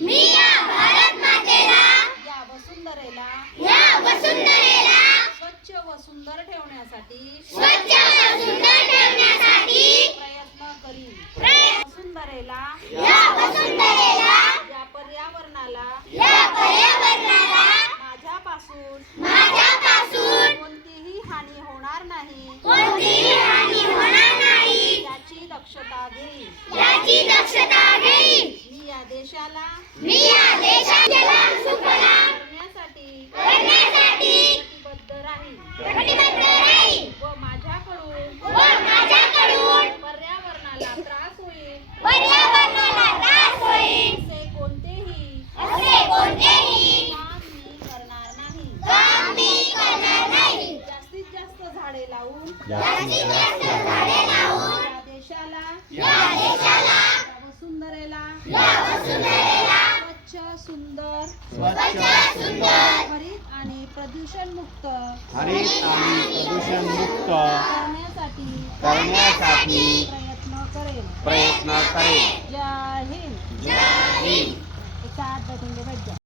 मी या भारत मातेला या वसुंधरेला या वसुंधरेला स्वच्छ व सुंदर ठेवण्यासाठी स्वच्छ व सुंदर ठेवण्यासाठी प्रयत्न करीन. वसुंधरेला या वसुंधरेला या पर्यावरणाला या पर्यावरणाला माझ्यापासून माझ्यापासून कोणतीही हानी होणार नाही. कोणतीही हानी होणार नाही. याची दक्षता घेईन. याची दक्षता घेईन. मी या देशाला. मी या देशाला करण्यासाठी. करण्यासाठी. कटिबद्ध राहील. कटिबद्ध राहील. व माझ्याकडून. व माझ्याकडून. पर्यावरणाला त्रास होईल. पर्यावरणाला त्रास होईल. असे कोणतेही. असे कोणतेही. काम मी करणार नाही. काम मी करणार नाही. जास्तीत जास्त झाडे लावून. जास्तीत जास्त झाडे लावून. या देशाला. या देशाला वसुंधरेला स्वच्छ सुंदर. हरित आणि प्रदूषण मुक्त हरित आणि प्रदूषण मुक्त करण्यासाठी करण्यासाठी प्रयत्न करेल. प्रयत्न करेल. जय हिंद. जय हिंद. एक बैठ जाओ